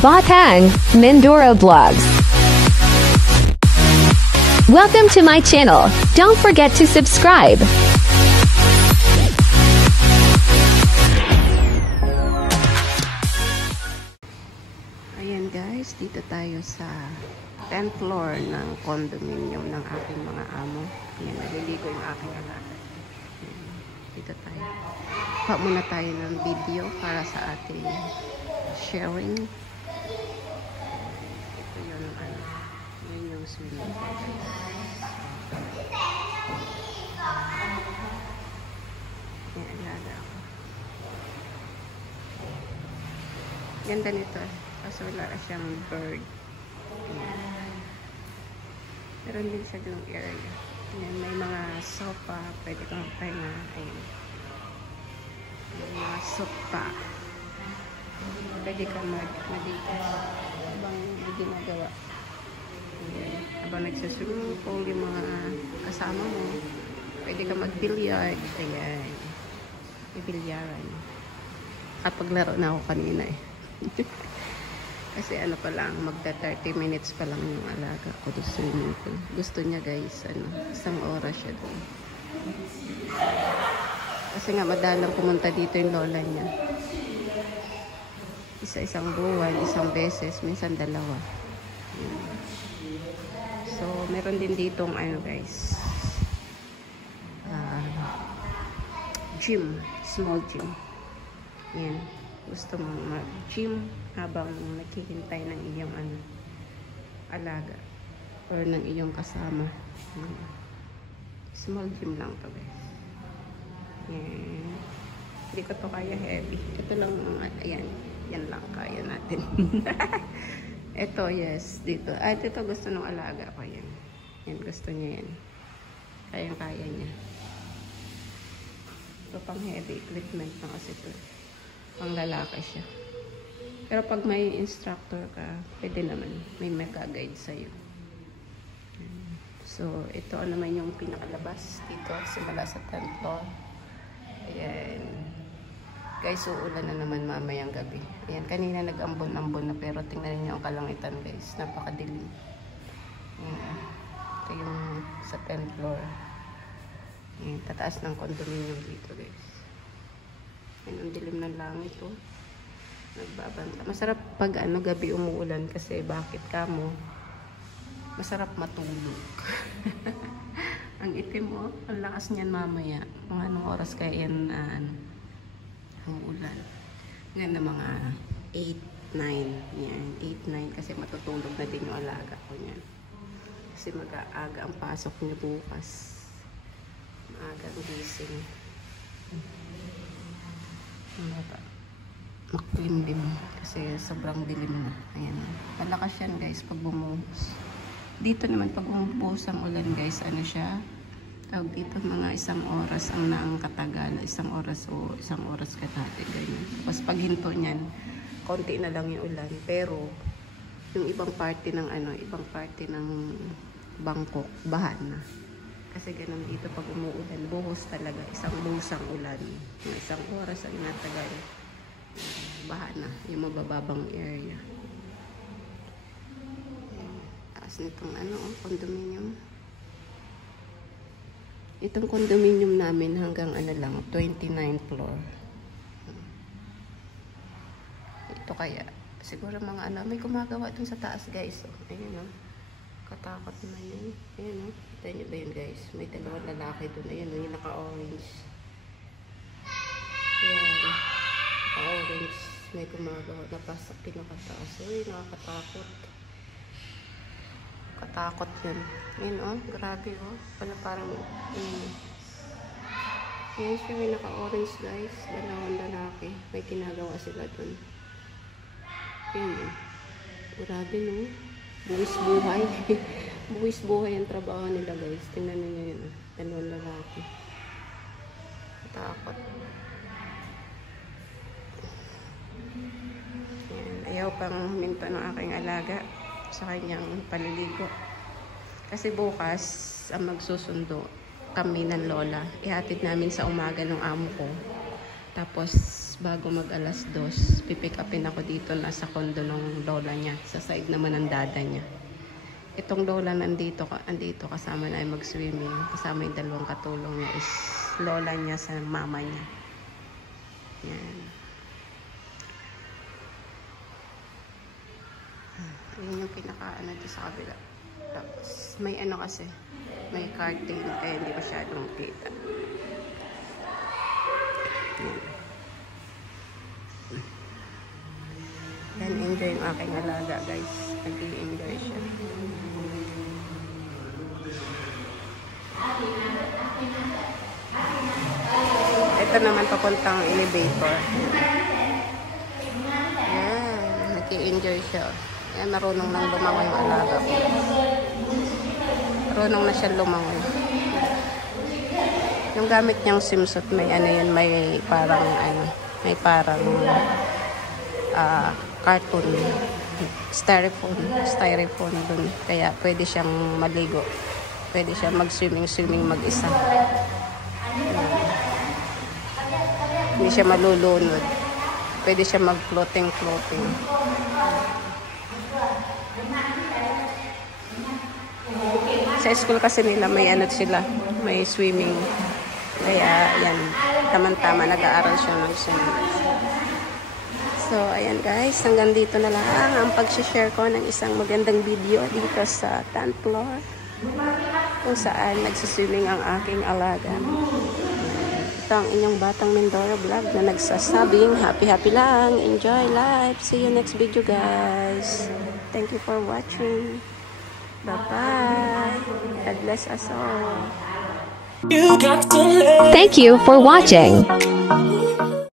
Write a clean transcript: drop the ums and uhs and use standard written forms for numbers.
Batang, Mindoro Vlogs. Welcome to my channel. Don't forget to subscribe. Ayan guys, dito tayo sa 10th floor ng condominium ng aking mga amo. Ayan, naliligo yung aking alaga. Dito tayo. Pa muna tayo ng video para sa ating sharing. Ito yun yung swimming pool guys. Ayan, alaga ako. Ganda nito. Kaso wala siyang bird. Ayan. Meron din siya yung area. Ayan, may mga sofa. Pwede kang pahinga. Ayan. May mga sofa. Pwede kang madito. Habang may ginagawa. Ayan. Habang nagsaswimming pool yung mga kasama mo. Pwede kang mag-billiard. Ayan. May bilyaran. Kapaglaro na ako kanina eh. Kasi ano pa lang, magda 30 minutes pa lang yung alaga ko doon sa swimming pool. Gusto niya guys, isang oras siya doon. Kasi nga madalang pumunta dito yung lola niya. Isang buwan, isang beses, minsan dalawa. So, meron din ditong guys, gym, small gym. Yan. Gusto mong mag-gym habang naghihintay ng iyong alaga or ng iyong kasama. Small gym lang to guys. Yan. Hindi ko to kaya heavy. Ito lang, ayan. Yan lang kaya natin. Ito, yes. Dito. Ito gusto ng alaga ko yan. Yan, gusto niya yan. Kayang-kaya niya. Ito pang heavy equipment na kasi ito. Pang lalaki siya. Pero pag may instructor ka, pwede naman. May mag-guide sa'yo. So, ito naman yung pinakalabas dito. Simula sa 10th floor. Ayan. Guys, uulan na naman mamayang gabi. Ayan, kanina nag-ambon-ambon na pero tingnan niyo ang kalangitan guys. Napakadilim. Ayan. Ito yung sa 10th floor. Ayan, tataas ng condominium dito guys. Ayan, ang dilim ng langit oh. Nagbabanta. Masarap pag gabi umuulan kasi bakit kamo? Masarap matulog. Ang itim oh. Ang lakas niyan mamaya. Mga anong oras kaya yan umuulan. Ngayon na mga 8, 9. Yan. 8, 9 kasi matutulog na din yung alaga ko niyan. Kasi mag-aaga ang pasok niya bukas. Maaga ang gising. Maklimlim kasi sobrang dilim na. Ayan. Malakas yan guys pag bumuhos. Dito naman pag bumuhos ang ulan guys, ano siya? Tawag dito mga 1 oras ang katagal. 1 oras o 1 oras kalahati ganyan. Tapos pag hinto niyan, konti na lang yung ulan. Pero yung ibang parte ng Bangkok, bahan na. Kasi ganun dito pag umuulan, buhos talaga. Isang busang ulan. Mga 1 oras ang natagal. Baha na. Yung mabababang area. Taas nitong condominium. Itong condominium namin hanggang lang, 29th floor. Ito kaya. Siguro mga may gumagawa dun sa taas guys. Oh. Ayun katakot naman yun. Ayan Tayo nyo ba yun guys? May 2 lalaki dun. Ayan yung naka-orange. Ayan. Naka-orange. May gumagawa. Napasak pinakataas. Uy, nakakatakot. Katakot yun. Ayan grabe Wala parang ayan siya. May naka-orange guys. 2 lalaki. May ginagawa sila dun. Ayan grabe buwis buhay. Buwis buhay ang trabaho nila guys. Tingnan nyo yun 2 lalaki. Takot. Ayan. Ayaw pang huminto ng aking alaga sa kanyang paliligo. Kasi bukas ang magsusundo kami ng lola. Ihatid namin sa umaga ng amo ko. Tapos bago mag alas 2, pipick upin ako dito na sa condo ng lola niya. Sa side naman ng dada niya. Itong lola andito kasama na ay mag-swimming. Kasama yung dalawang katulong niya is lola niya sa mama niya. Yan. Yun yung pinaka-ano dito sa kabila. Tapos, may ano kasi, may curtain kaya hindi masyadong kita. Yan, enjoy yung aking alaga, guys. Nag-i-enjoy siya. Ito naman papuntang elevator. Yan, nag-i-enjoy siya. Yan, marunong nang lumangoy yung alaga ko. Marunong na siya lumangoy. Yung gamit niyang swimsuit, may ano yun, may parang cartoon, styrofoam dun. Kaya pwede siyang maligo. Pwede siya mag-swimming mag-isa. Hindi siya malulunod. Pwede siya mag-floating. Sa school kasi nila may may swimming. Kaya yan, tama-tama nag-aaral siya ng swimming. So, ayan guys, hanggang dito na lang ang pag-share ko ng isang magandang video dito sa 10th floor kung saan nagsiswimming ang aking alaga. Ito ang inyong Batang Mindoro vlog na nagsasabing happy lang, enjoy life. See you next video guys. Thank you for watching. Bye-bye. God bless us all. Thank you for watching.